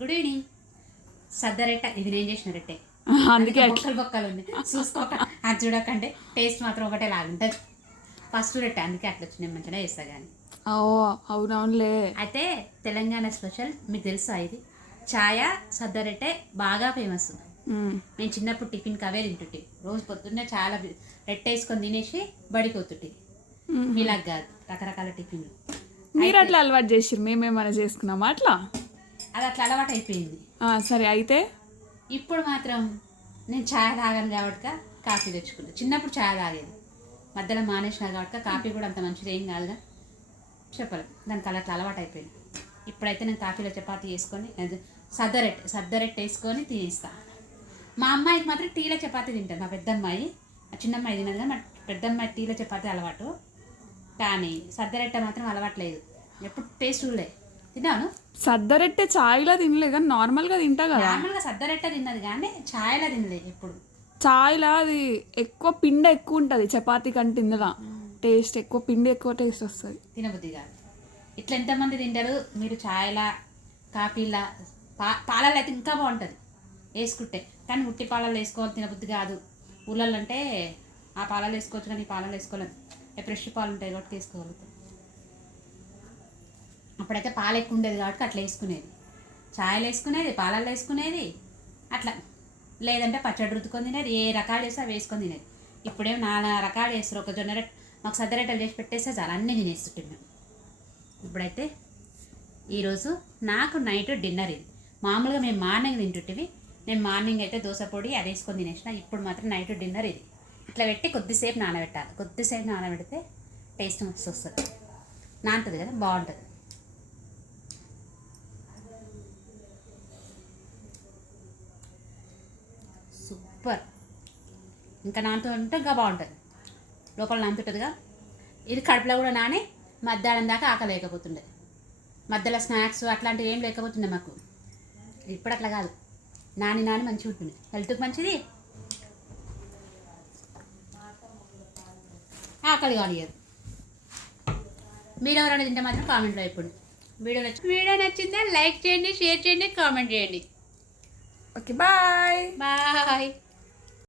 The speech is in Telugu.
Good evening. సద్దరెట్ట ఇది నేను చేసిన రెట్టే, అందుకే బొక్కలు బొక్కలు ఉంది. చూసుకోక అది చూడకంటే టేస్ట్ మాత్రం ఒకటే లాగుంటుంది. ఫస్ట్ రెట్ట అందుకే అట్లా వచ్చి నేను మంచిగా చేస్తా. కానీ అవునవునులే. అయితే తెలంగాణ స్పెషల్ మీకు తెలుసా? ఇది ఛాయ సద్దరెట్టే బాగా ఫేమస్. నేను చిన్నప్పుడు టిఫిన్కి అవే తింటుంటే రోజు పొద్దున్నే చాలా రెట్ట వేసుకొని తినేసి బడికి వస్తుంటే. మీలాగా కాదు, రకరకాల టిఫిన్లు. మీరు అట్లా అలవాటు చేసిరు, మేమేమైనా చేసుకున్నామా అట్లా? అది అట్లా అలవాటు అయిపోయింది. సరే అయితే ఇప్పుడు మాత్రం నేను ఛాయ్ తాగాను కాబట్టి కాఫీ తెచ్చుకుంటా. చిన్నప్పుడు ఛాయ్ తాగేది, మధ్యలో మానేసిన కాబట్టి కాఫీ కూడా అంత మంచిది ఏం కాదుగా చెప్పాలి. దానికి అలా అట్లా అలవాటు అయిపోయింది. ఇప్పుడైతే నేను కాఫీలో చపాతీ వేసుకొని సద్దరెట్టు వేసుకొని తినేస్తాను. మా అమ్మాయికి మాత్రం టీలో చపాతీ తింటాను. మా పెద్దమ్మాయి, చిన్నమ్మాయి తినదు కానీ మా పెద్దమ్మాయి టీలో చపాతీ అలవాటు. కానీ సద్దరెట్ట మాత్రం అలవాట్లేదు, ఎప్పుడు టేస్ట్ చూడలే. తిన్నాను సద్దరెట్టే ఛాయ్లో తినలే కానీ నార్మల్గా తింటా కదా. నార్మల్గా సద్దరెట్ట తిన్నది కానీ ఛాయ్లో తినలేదు ఎప్పుడు. ఛాయ్లో అది ఎక్కువ పిండి ఎక్కువ ఉంటుంది చపాతీ కంటే, ఇందులో టేస్ట్ ఎక్కువ, పిండి ఎక్కువ టేస్ట్ వస్తుంది. తినబుద్ధి కాదు. ఇట్లా ఎంతమంది తింటారు మీరు? ఛాయ్లా కాఫీలా పాలల్లో అయితే ఇంకా బాగుంటుంది వేసుకుంటే, కానీ ఉట్టి పాలల్లో వేసుకోవాలి తినబుద్ధి కాదు. ఊళ్ళల్లో అంటే ఆ పాలల్లో వేసుకోవచ్చు కానీ ఈ పాలల్లో వేసుకోలేము. ఫ్రెష్ పాలు ఉంటాయి కాబట్టి తీసుకోగలుగుతాం. అప్పుడైతే పాలు ఎక్కువ ఉండేది కాబట్టి అట్లా వేసుకునేది, ఛాయలు వేసుకునేది, పాలల్లో వేసుకునేది అట్లా. లేదంటే పచ్చడి రుద్దుకొని తినేది, ఏ రకాలు చేస్తే అవి వేసుకొని తినేది. ఇప్పుడేమో 4 రకాలు చేస్తారు. ఒక జొన్న మాకు సద్దరెట్టలు చేసి పెట్టేస్తే చాలా అన్నీ తినేస్తుంటాం మేము. ఇప్పుడైతే ఈరోజు నాకు నైట్ డిన్నర్ ఇది. మామూలుగా మేము మార్నింగ్ తింటుంటివి. నేను మార్నింగ్ అయితే దోశ పొడి అది వేసుకొని తినేసిన. ఇప్పుడు మాత్రం నైట్ డిన్నర్ ఇది. ఇట్లా పెట్టి కొద్దిసేపు నానబెట్టాలి. కొద్దిసేపు నానబెడితే టేస్ట్ మస్తు వస్తుంది. నానుతుంది కదా, బాగుంటుంది. సూపర్. ఇంకా నానుతూ ఉంటే ఇంకా బాగుంటుంది. లోపల నానుతుంటుందిగా. ఇది కడుపులో కూడా నాని మధ్యాహ్నం దాకా ఆకలి లేకపోతుండే. మధ్యలో స్నాక్స్ అట్లాంటివి ఏం లేకపోతుండే మాకు. ఇప్పుడు అట్లా కాదు, నాని మంచిగా ఉంటుంది, హెల్త్కి మంచిది, ఆకలి కానియదు. మీరు ఎవరైనా తింటే మాత్రం కామెంట్లో చెప్పండి. వీడియో నచ్చిందా? లైక్ చేయండి, షేర్ చేయండి, కామెంట్ చేయండి. Okay, bye bye.